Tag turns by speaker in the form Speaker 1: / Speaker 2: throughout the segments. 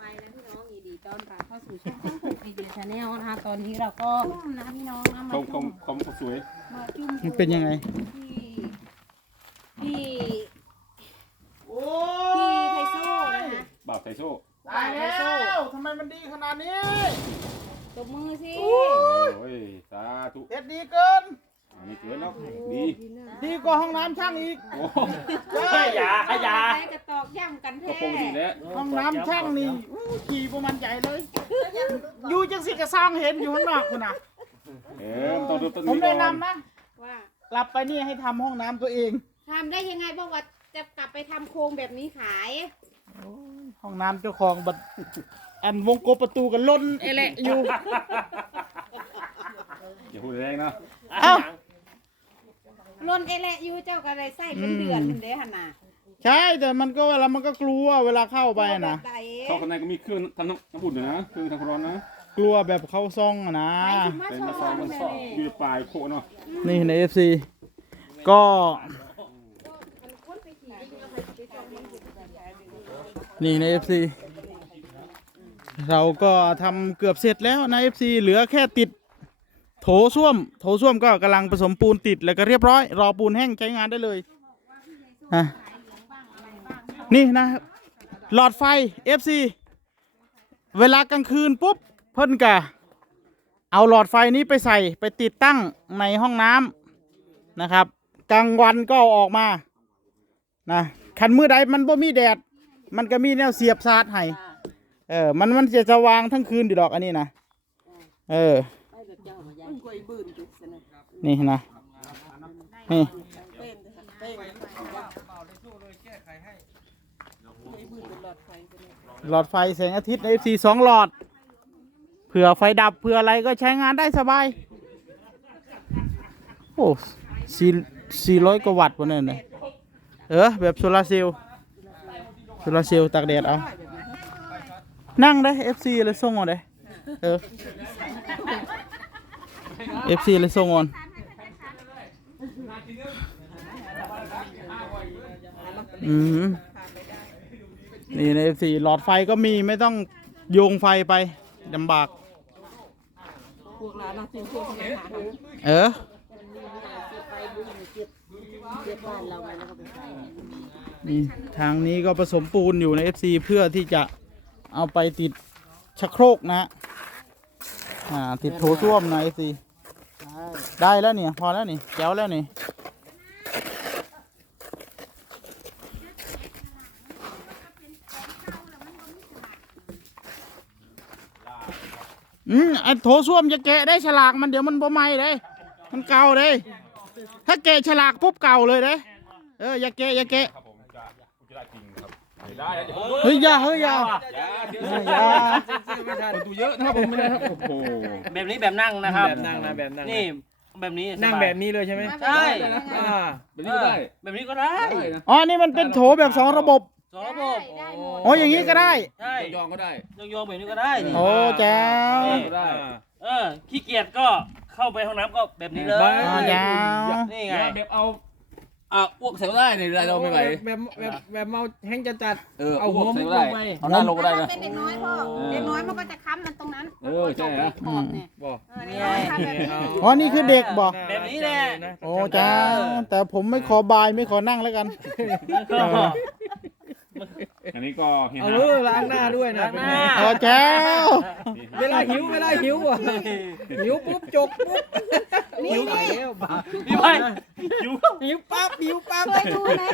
Speaker 1: ไปนะพี่น้องยินดีต้อนรับเข้าสู่ช่องของผมอีกชาแนลนะคะตอนนี้เราก็จุ่มนะพี่น้องนะมาจุ่ม
Speaker 2: คอมสวย
Speaker 1: มาจุ่ม
Speaker 3: มันเป็นยังไง
Speaker 1: ที่
Speaker 4: โอ้
Speaker 1: ไทโซ่นะคะ
Speaker 2: บ่าวไทโซ่
Speaker 4: ตายแล้วทำไมมันดีขนาดนี้
Speaker 1: ตบมือสิ
Speaker 2: โอ้ยสาธุ
Speaker 4: เด็ดดีเกิน
Speaker 2: ไม่เกินแล้วดี
Speaker 4: ดีกว่าห้องน้ำช่างอีก
Speaker 2: โอ้
Speaker 4: ใช่
Speaker 2: อย่า
Speaker 1: ใช้กระตอกย่ำกัน
Speaker 2: ก็
Speaker 1: แท้
Speaker 2: ปกติแล้ว
Speaker 4: ห้องน้ำช่างนี่ขี่ประมันใจเลย อยู่จังสิกระซ่างเห็นอยู่ข้างนอกคุณน่ะ
Speaker 2: มันต้องดูต้น
Speaker 4: ผม
Speaker 2: นี้
Speaker 4: แนะ
Speaker 2: ก่อน
Speaker 4: นำนะ
Speaker 1: ว่า
Speaker 4: กลับไปนี่ให้ทำห้องน้ำตัวเอง
Speaker 1: ทำได้ยังไงบอกว่าจะกลับไปทำโครงแบบนี้ขาย
Speaker 4: ห้องน้ำเจ้าของบัดอันวงกบประตูกันล้นเอเละอยู่
Speaker 2: อย่าพูดแรงนะ
Speaker 4: เอ้า
Speaker 1: ลนเอแหละอยู่เจ้าก็เลยใส่เป็นเดือนถึงได้หันน่ะ
Speaker 4: ใช่แต่มันก็เวลามันก็กลัวเวลาเข้าไปนะ
Speaker 1: แบบใด
Speaker 2: เข้าข้างในก็มีเครื่องทำน้ำบุญอยู่นะเครื่องทำความร้อนนะ
Speaker 4: กลัวแบบเข้าซ่องอะนะ
Speaker 1: หมายถึงว่า
Speaker 2: เป็น
Speaker 1: ช
Speaker 2: มาซ
Speaker 1: อ
Speaker 2: อง
Speaker 1: บ
Speaker 2: มัน
Speaker 1: แบบ
Speaker 2: ซอก
Speaker 1: นี้
Speaker 2: อยู่ปลายโคเนาะ
Speaker 4: นี่ใน FC ก็ นี่ใน FC เราก็ทำเกือบเสร็จแล้วใน FC เหลือแค่ติดโถส้วมก็กำลังผสมปูนติดแล้วก็เรียบร้อยรอปูนแห้งใช้งานได้เลยนี่นะหลอดไฟ FC เวลากลางคืนปุ๊บเพิ่นกะเอาหลอดไฟนี้ไปใส่ไปติดตั้งในห้องน้ำนะครับกลางวันก็เอาออกมานะคันมือใดมันบ่มีแดดมันก็มีแนวเสียบชาร์จให้มันจะสว่างทั้งคืนอยู่ดอกอันนี้นะนี่นะนี่หลอดไฟแสงอาทิตย์ใน FC 2 หลอดเผื่อไฟดับเผื่ออะไรก็ใช้งานได้สบายโอ้400 กว่าวัตต์วะเนี่ยนะแบบโซลาร์เซลล์ตากแดดเอานั่งได้ FC เลยส่งเอาได้FC เลยส่งออนนี่ใน FC หลอดไฟก็มีไม่ต้องโยงไฟไปลำบากนี่ทางนี้ก็ผสมปูนอยู่ใน FC เพื่อที่จะเอาไปติดชักโครกนะติดโถส้วมใน FC ได้แล้วเนี่ยพอแล้วนี่แจ๋วแล้วนี่ไอ้โถส้วมจะแกะได้ฉลากมันเดี๋ยวมันบ่ไหม้เลยมันเก่าเลยถ้าแกะฉลากปุ๊บเก่าเลยอย่าแกะ
Speaker 2: ครับผมจะได้จริงครับได้
Speaker 4: เฮ้ยอย่า
Speaker 2: ดูเยอะนะครับผมไม่ได้ครับโอ้โห
Speaker 5: แบบนี้แบบนั่งนะครับ
Speaker 3: แบบนั่งนะแบบนั่ง
Speaker 5: นี่แบบนี้
Speaker 3: นั่งแบบนี้เลยใช่ไหม
Speaker 5: ใช่
Speaker 2: แบบนี้ก็ได้
Speaker 5: แบบนี้ก็ได้
Speaker 4: อ๋อนี่มันเป็นโถแบบ2 ระบบ
Speaker 5: สองระบบ
Speaker 1: ได้หมด
Speaker 4: อ๋ออย่างนี้ก็ได้
Speaker 5: ใช่
Speaker 2: ยองก็ได้
Speaker 5: โยงแบบนี้ก็ได้นี่
Speaker 4: โอ้แจ๋ว
Speaker 2: ก็ได้
Speaker 5: ขี้เกียจก็เข้าไปห้องน้ำก็แบบนี้เลย
Speaker 4: อ๋อแจ๋ว
Speaker 5: นี่ไง
Speaker 2: แบบเอาอ้วกใส่ก็ได้ในไรเราไม่ไหว
Speaker 3: แบบเมาแห้งจัด
Speaker 2: เอาหัวใส่ก็ได้เอาหน้าลงก็ได้นะ
Speaker 1: เป็นเด็กน้อยพ่อเด็กน้อยมันก็จะค้ำมันตรงนั้น
Speaker 2: ใช่นะ
Speaker 1: ขอบเนี่ย
Speaker 3: บอก
Speaker 1: เด็กน้อยทำแบบนี้
Speaker 4: อ๋อนี่คือเด็กบ่
Speaker 5: แบบนี้แหละ
Speaker 4: โอ้แจ๋วแต่ผมไม่ขอบายไม่ขอนั่งแล้วกัน
Speaker 2: อันนี้ก็เห็น
Speaker 3: เอา
Speaker 2: นะ
Speaker 3: มือล้างหน้าด้วยนะ
Speaker 4: โอ้แจ๋ว
Speaker 3: เวลาหิวอ่ะหิวปุ๊บจกปุ๊บหิวไปแล้วบ้า
Speaker 5: พี่ไปอยู่
Speaker 3: หิวปั๊บ
Speaker 1: เคยดูใน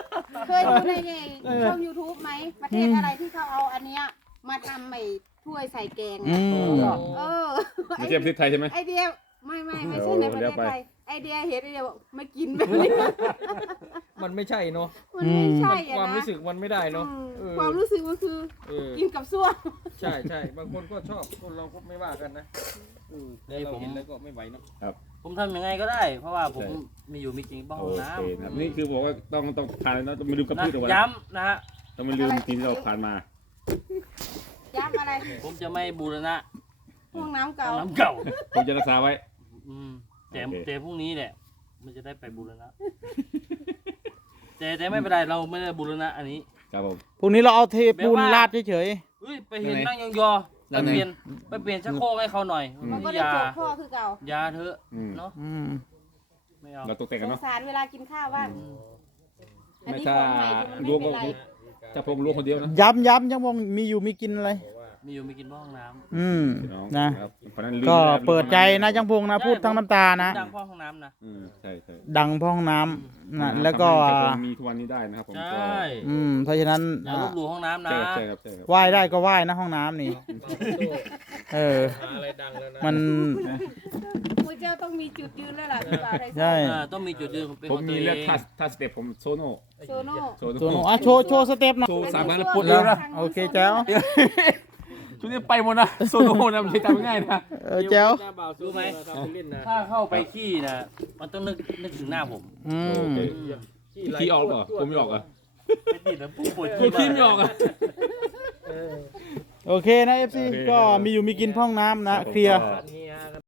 Speaker 1: ช่อง YouTube ไหมประเทศอะไรที่เขาเอาอันเนี้ยมาทำใหม่ถ้วยใส่แกง
Speaker 2: ไม่ใช่ประเทศไทยใช่ไหม
Speaker 1: ไอเดียไม่ใช่ในประเทศไทยไอเดียเห็นไอเดียบอกไม่กินแบบนี้
Speaker 3: มันไม่ใช่เนาะ
Speaker 1: มันไม่ใช่อะ
Speaker 3: ความ
Speaker 1: นะ
Speaker 3: รู้สึกมันไม่ได้เนาะ
Speaker 1: ความรู้สึกมันคือกินกับส้วม
Speaker 3: ใช่บางคนก็ชอบคนเราก็ไม่ว่ากันนะเราเห็นแล้วก็ไม่ไหวเนาะ
Speaker 5: ผมทำยังไงก็ได้ เพราะว่าผมมีอยู่มีจริงบ้าง
Speaker 2: โอ
Speaker 5: ห้อง
Speaker 2: เค
Speaker 5: น้
Speaker 2: ครับนี่คือบอกว่าต้องผ่านนะต้องไม่ลืม
Speaker 5: ำ
Speaker 2: กับ
Speaker 5: นะ
Speaker 2: พืชเอาไว้
Speaker 5: ย้ำนะฮะ
Speaker 2: ต้องไม่ลืมสิ่งที่เราผ่านมา
Speaker 1: ย้ำอะไร
Speaker 5: ผมจะไม่บูรณะ
Speaker 1: ห้องน้ำ
Speaker 5: ห้
Speaker 1: เก่า
Speaker 5: องน้ำเก่า
Speaker 2: ผมจะรักษาไว้
Speaker 5: แต่พรุ่งนี้แหละมันจะได้ไปบูรณะแต่ไม่เป็นไรเราไม่ได้บูรณะอันนี้
Speaker 2: ครับผม
Speaker 4: พรุ่งนี้เราเอาเทปูนราดเฉย
Speaker 5: เอเฮ้ยไปเห็นนั่งยองๆไปเปลี่ยนชักโครกให้เขาหน่อย
Speaker 1: มันก็ได้
Speaker 5: ยา
Speaker 1: จบพ่อคือเก่าย
Speaker 5: าเถอะเนาะ
Speaker 4: อืม
Speaker 5: ไม่เอา
Speaker 2: เราตกแต่ง
Speaker 1: ส
Speaker 2: กัน
Speaker 1: ง
Speaker 2: เนาะ
Speaker 1: สารเวลากินข้าวบ้างอัน
Speaker 2: ไม่
Speaker 1: นี้
Speaker 2: ถ้า
Speaker 1: ของใหม่ที่มัน
Speaker 2: รว
Speaker 1: ไม่
Speaker 2: ม
Speaker 1: เป็นไร
Speaker 2: ถ้าผมรวมคนเดียวนะ
Speaker 4: ย้ำยังวงมีอยู่มีกินอะไร
Speaker 5: มีอยู่ไม่กินห้องน้ำ
Speaker 4: อืม
Speaker 2: พี่อง
Speaker 4: นะ
Speaker 2: ครับเพราะฉะนั้นลืม
Speaker 4: ก็
Speaker 2: ไม่ไ
Speaker 4: เปิดใจนะจังพงนะพูดทั้งน้ำตานะ
Speaker 5: ดังพ่อห้องน้ำนะ
Speaker 2: ใช่ใช่
Speaker 4: ดังพ่อห้องน้ำนะแล้วก็
Speaker 2: ทำให้ผมมีทุกวันนี้ได้นะครับผม
Speaker 5: ใช
Speaker 2: ก็
Speaker 5: ่
Speaker 4: เพราะฉะนั้น
Speaker 5: อย่าลบหลู่ห้องน้ำนะ
Speaker 2: ใช่ครับใช่ครับ
Speaker 4: ไหว้ได้ก็ไหว้นะห้องน้ำนี่ เออ
Speaker 3: หาอะไรดังแล้วนะ
Speaker 4: มัน
Speaker 1: คุณเจ้าต้องมีจุดยืนแล้วล่ะพี่บ่าวไทย
Speaker 4: ใช่
Speaker 5: ต้องมีจุดยืนเป็น
Speaker 2: ผ
Speaker 5: ข
Speaker 2: ม
Speaker 5: องตั
Speaker 2: มี
Speaker 5: วเอ
Speaker 2: เลือก
Speaker 5: ง
Speaker 2: ท่าสเต็ปผมโซโน่
Speaker 1: โซโน่
Speaker 4: ตัวหนูอ่ะโชว์สเต็ปหน่อย
Speaker 2: โซสามพันแล้วปลด
Speaker 4: แล้
Speaker 2: แล้ว วนะ
Speaker 4: โอเคแจ๋ว
Speaker 2: ชุดนี้ไปหมดนะโซโน่นะมันใช้จำง่ายนะ
Speaker 4: แจ๋ว
Speaker 5: รู้ไหม
Speaker 3: ทำเป็นเล่นนะ
Speaker 5: ถ้าเข้าไปขี้นะมันต้องนึกถึงหน้าผม
Speaker 4: อืม
Speaker 2: โอเคขี้ออกเหรอผมไม่ออกอ่ะ
Speaker 5: ไม่ติดนะผู้ป่วย
Speaker 2: ผมขี้ไม่ออกอ่ะ
Speaker 4: โอเคนะ FC ก็มีอยู่มีกินพ่อห้องน้ำนะเคลียร์
Speaker 3: นี้